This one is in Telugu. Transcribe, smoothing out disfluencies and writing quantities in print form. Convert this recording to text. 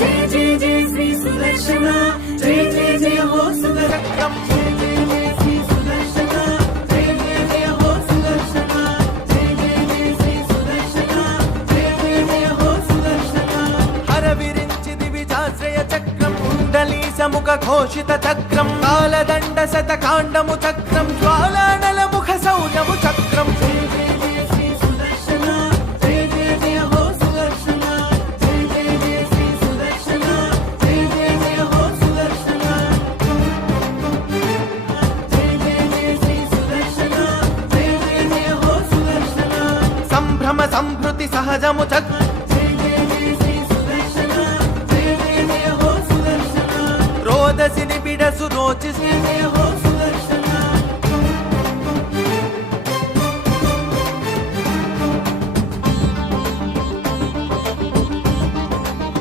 జయ జయ జయ శ్రీ సుదర్శన జయ జయ జయ హో సుదర్శనం జయ జయ జయ శ్రీ సుదర్శన జయ జయ జయ హో సుదర్శన జయ జయ జయ శ్రీ సుదర్శన జయ జయ జయ హో సుదర్శన హర విరించి దివిజాశ్రయ చక్రం కుండలీ సముఖ ఘోషిత చక్రం కాలదండ శతకాండము చక్రం జ్వాలానల ముఖ శౌర్యము చక్రం జయ జయ జయ శ్రీ సుదర్శన జయ జయ జయ హో సుదర్శన జయ జయ జయ శ్రీ సుదర్శన జయ జయ జయ హో సుదర్శన జయ జయ జయ శ్రీ సుదర్శన జయ జయ జయ హో సుదర్శన సంభ్రమ సంభృతి సహజము చక్రం జయ జయ జయ శ్రీ సుదర్శన జయ జయ జయ హో సుదర్శన రోదసి నిబిడసు రోచి జయ జయ హో